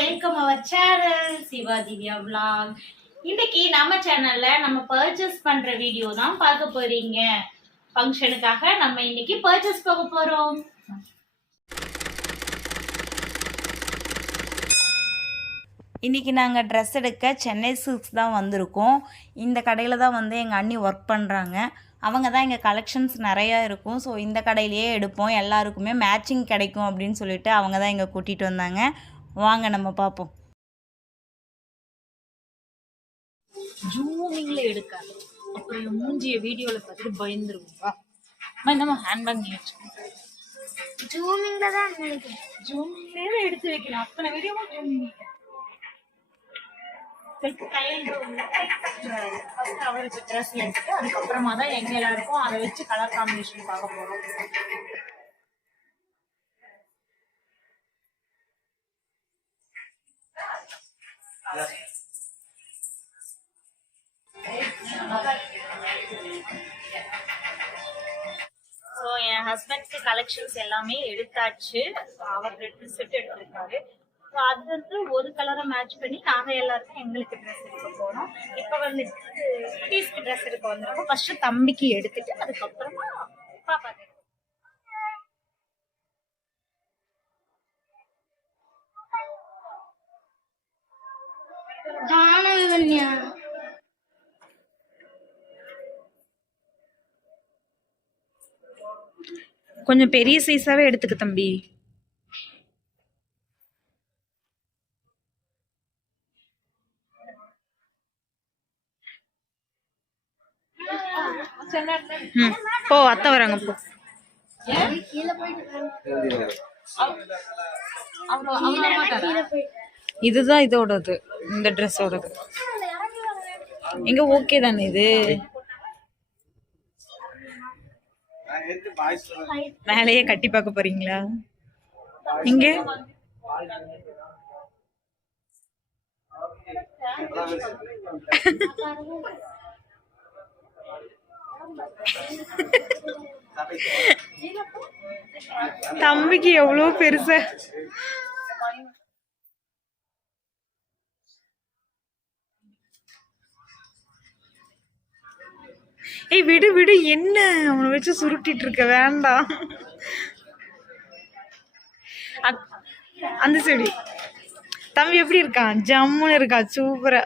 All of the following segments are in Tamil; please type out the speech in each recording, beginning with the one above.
Welcome our channel Siva Divya vlog. இன்னைக்கு நம்ம சேனல்ல நம்ம பர்ச்சேஸ் பண்ற வீடியோ தான் பார்க்க போறீங்க. ஃபங்க்ஷனுக்காக நம்ம இன்னைக்கு பர்ச்சேஸ் போக போறோம். இன்றைக்கி நாங்கள் ட்ரெஸ் எடுக்க சென்னை சில்க்ஸ் தான் வந்திருக்கோம். இந்த கடையில் தான் வந்து எங்கள் அண்ணி ஒர்க் பண்ணுறாங்க. அவங்க தான் எங்கள் கலெக்ஷன்ஸ் நிறையா இருக்கும். ஸோ இந்த கடையிலையே எடுப்போம், எல்லாருக்குமே மேட்சிங் கிடைக்கும் அப்படின்னு சொல்லிட்டு அவங்க தான் எங்களை கூட்டிகிட்டு வந்தாங்க. வாங்க நம்ம பார்ப்போம். ஜூமிங்ல எடுக்காது, அப்புறம் மூஞ்சிய வீடியோல பார்த்துட்டு பயந்துருவோம். நம்ம ஹேண்ட்பேக் நீ வச்சுக்கோங்க. ஜூமிங்ல தான் நினைக்கிறேன். ஜூமிங்ல எடுத்து வைக்கலாம். அத்தனை வீடியோவும் ஜூமிங். அவருக்கு ட்ரெஸ் எடுத்துட்டு அதுக்கப்புறமா தான் எங்க எல்லாருக்கும் அதை வச்சு கலர் காம்பினேஷன் பார்க்க போறோம். ஸோ என் ஹஸ்பண்ட்க்கு கலெக்ஷன்ஸ் எல்லாமே எடுத்தாச்சு. அவர் 2 செட் எடுத்திருக்காரு. ஸோ அது வந்து ஒரு கலரை மேட்ச் பண்ணி நாங்கள் எல்லாருக்கும் எங்களுக்கு ட்ரெஸ் எடுக்க போகிறோம். இப்போ வந்து குட்டீஸ்க்கு ட்ரெஸ் எடுக்க வந்துருக்கோம். ஃபர்ஸ்ட் தம்பிக்கு எடுத்துட்டு அதுக்கப்புறமா பாப்பாக்கு. கொஞ்சம் பெரிய சைஸாகவே எடுத்துக்க தம்பி. போ, அத்தை வராங்க போ. இதுதான் இதோடது, இந்த ட்ரெஸ்ஸோடது. எங்க ஓகே தானே இது? மேலேயே கட்டி பார்க்க போறீங்களா? இங்க தம்பிக்கு எவ்வளவு பெருசா. ஏய் விடு விடு, என்ன அவனை வச்சு சுருட்டிட்டு இருக்க, வேண்டாம். அந்த சைடு தம்பி எப்படி இருக்கான்? ஜம்முன்னு இருக்கா, சூப்பரா.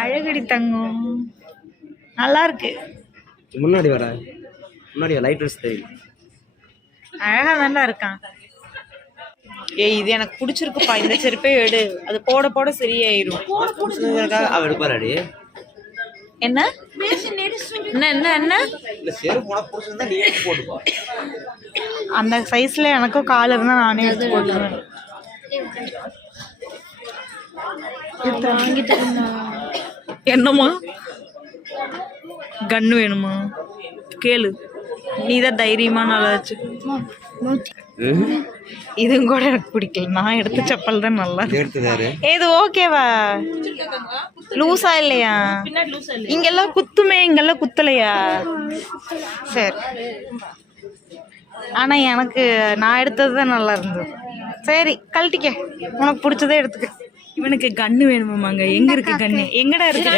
அழகடி தங்கம், நல்லா இருக்கு. முன்னாடி வர முன்னாடி லைட் ஸ்டைல் அழகா நல்லா இருக்கான். ஏய் இது எனக்கு பிடிச்சிருக்குப்பா, இந்த செருப்பே எடு, அது போட போட சரியாயிரும். அவ எடுப்பாராடி. என்ன என்ன என்ன என்ன அந்த சைஸ்ல எனக்கும் கால் இருந்தா நானே எடுத்து போட்டுருவேன். என்னம்மா கன்னு வேணுமா? கேளு, நீதான் தைரியமா நல்லாச்சு. இதுவும் கூட எனக்கு பிடிக்கல, நான் எடுத்த செப்பல் தான் நல்லா. இது ஓகேவா? லூஸா இல்லையா? இங்கெல்லாம் குத்துமே, இங்கெல்லாம் குத்தலையா? சரி, ஆனா எனக்கு நான் எடுத்தது தான் நல்லா இருந்தது. சரி கழட்டிக்க, உனக்கு பிடிச்சதே எடுத்துக்க. இவனுக்கு கன்னு வேணுமாங்க? எங்க இருக்கு கன்னு? எங்கடா இருக்கு?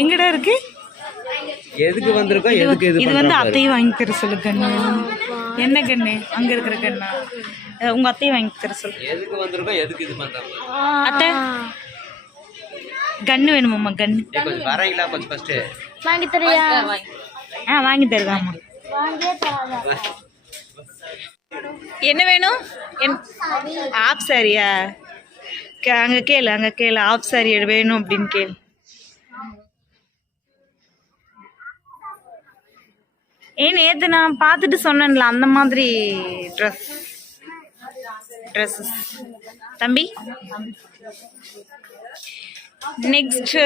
எங்கடா இருக்கு? எதுக்கு வந்திருக்கோம்? எதுக்கு இது வந்து அத்தையும் வாங்கி தர சொல்லு. கன்னு என்ன கன்னு? அங்க இருக்கிற கண்ணா? உங்க அத்தையும் வாங்கி தர சொல்லு. எதுக்கு வந்திருக்கோம்? எதுக்கு இது பண்றாங்க? அத்தை கன்னு வேணுமாம்மா? கன்னு கொஞ்சம் வரீங்களா? கொஞ்சம் ஃபர்ஸ்ட் வாங்கி தரியா? வாங்கி தருவாமா. என்ன வேணும்? ஆப் சாரியா? அங்க கேளு, அங்க கேளு, ஆப் சாரி வேணும் அப்படின்னு கேளு. நேத்து நான் பார்த்துட்டு சொன்னேன்ல அந்த மாதிரி ட்ரெஸ்ஸஸ். தம்பி நெக்ஸ்ட்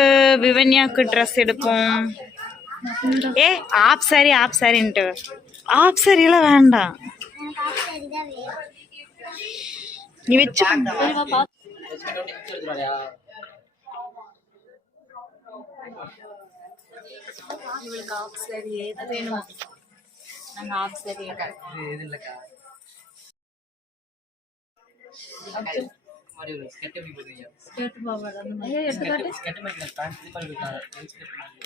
விவன்யாவுக்கு ட்ரெஸ் எடுப்போம். ஆப் சாரி ஆப் சாரின்ட்டு, ஆப் சாரியெல்லாம் வேண்டாம், நீ வச்சு. இவளுக்கு ஆஃப் சாரி எது வேணும்? நாங்க ஆஃப் சாரி இது இல்லக்கா, மாதிரி ஒரு ஸ்கெட் எப்படி போடுவீங்க? ஸ்கர்ட் பாவாடை அந்த மாதிரி. ஐயோ எடுத்து காட்டு. ஸ்கெட் மாதிரி பேண்ட் இது பண்ணி கொடுத்தாங்க ஜென்ஸ் ஸ்கெட் மாதிரி.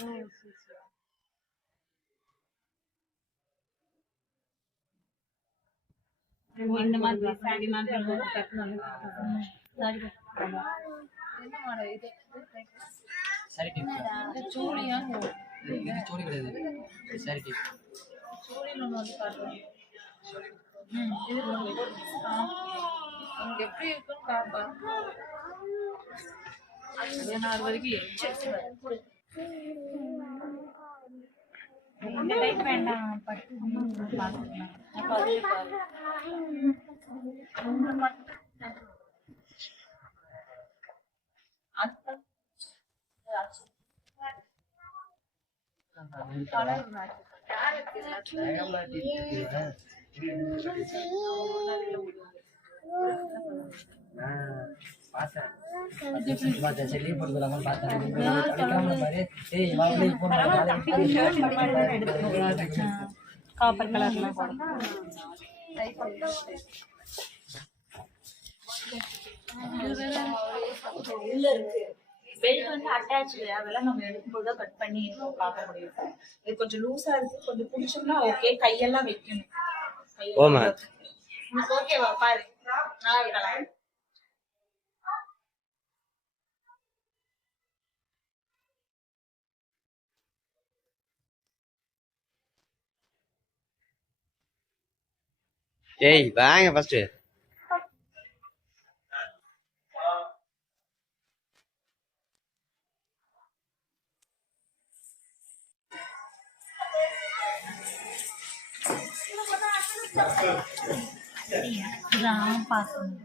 இந்த மாதிரி சாரி மாதிரி கட்டணும். சாரி என்ன மாடல் இது? Sorry type. இது சூடியா? இது சோடி கிடையாது. Sorry type. சூடில ஒன்று வந்து காட்டுறேன். இது அங்க எப்படி இருக்குன்னு பாப்பா. அது நான் வரைக்கும் இந்த டைப் வேண்டாம், பட்டு பார்த்துக்கலாம். அப்போ அதே பாரு. பார்த்தேன் சரி லீவ் போட்டுக்கலாமா பார்த்தேன். காப்பர் கலர்ல உள்ள இருக்கு. பெல்ட் வந்து அட்டாச்சு, அதெல்லாம் நம்ம எடுக்கும்போது தான் கட் பண்ணி பார்க்க முடியும். இது கொஞ்சம் லூஸா இருக்கு, கொஞ்சம் பிடிச்சோம்னா ஓகே. கையெல்லாம் வைக்கணும். ஓமா உனக்கு ஓகேவா பாரு. நான் இருக்கலாம். ஏய் வாங்க ஃபர்ஸ்ட். பார்க்கணும்.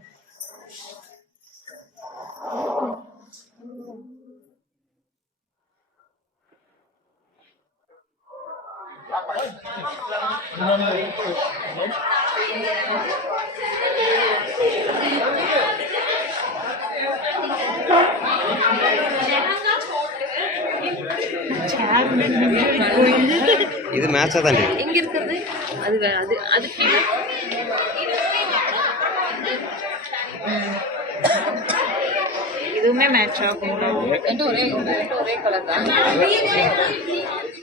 இது மேட்சா தாண்டி எங்க இருக்குது? அது அது அது கீழே. இதுவுமே மேட்ச் ஆகும். ரெண்டும் ஒரே கலர் தான்.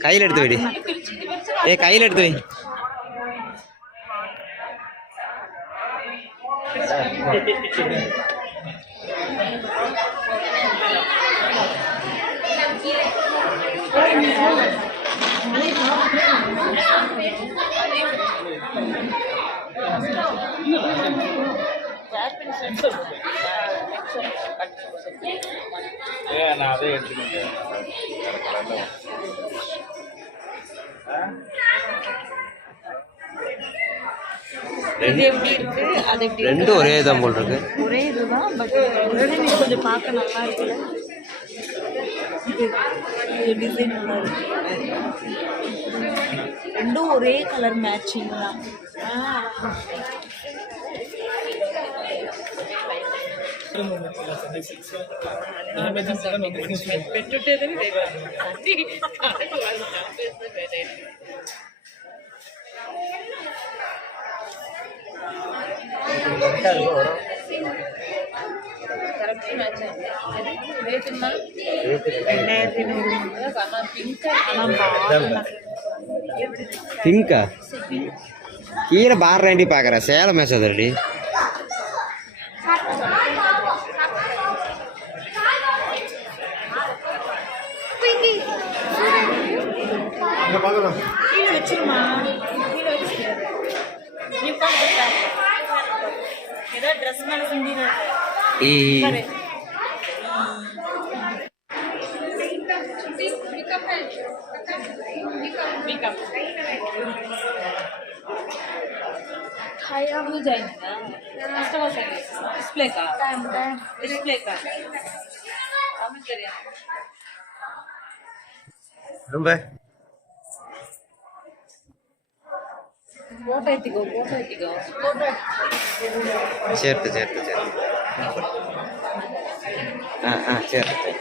கையில் எடுத்து வைடி. கையில் எடுத்து வை. நான் அதே எடுத்துக்கிட்டேன். இது எப்படி இருக்கு, அது எப்படி இருக்கு? ரெண்டும் ஒரே தான் போல் இருக்கு. ஒரே இதுதான், பட் நீ கொஞ்சம் பார்க்க நல்லா இருக்குல்ல. இது டிசைன் நல்லா இருக்கு. ரெண்டும் ஒரே கலர் மேட்சிங் தான். பிங்கா கீழே பாடுறேன்டி பாக்குறேன். சேலம் மேட்ச் அதடி. கீழே வச்சிருமா, கீழே வச்சு நீ உட்காந்து ஏதோ ட்ரெஸ் மேல சிந்திடுறது. ரொம்ப போட்டோ எடுத்துக்கோ, போட்டோ எடுத்துக்கோ. சேர்த்து சேர்த்து சேர்த்து சேர்த்து.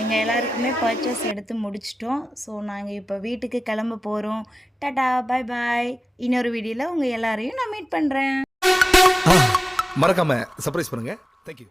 எங்கள் எல்லாருக்குமே பர்ச்சேஸ் எடுத்து முடிச்சிட்டோம். ஸோ நாங்கள் இப்போ வீட்டுக்கு கிளம்ப போகிறோம். டாடா பாய் பாய். இன்னொரு வீடியோவில் உங்கள் எல்லாரையும் நான் மீட் பண்ணுறேன். மறக்காம சர்ப்ரைஸ் பண்ணுங்க. தேங்க்யூ.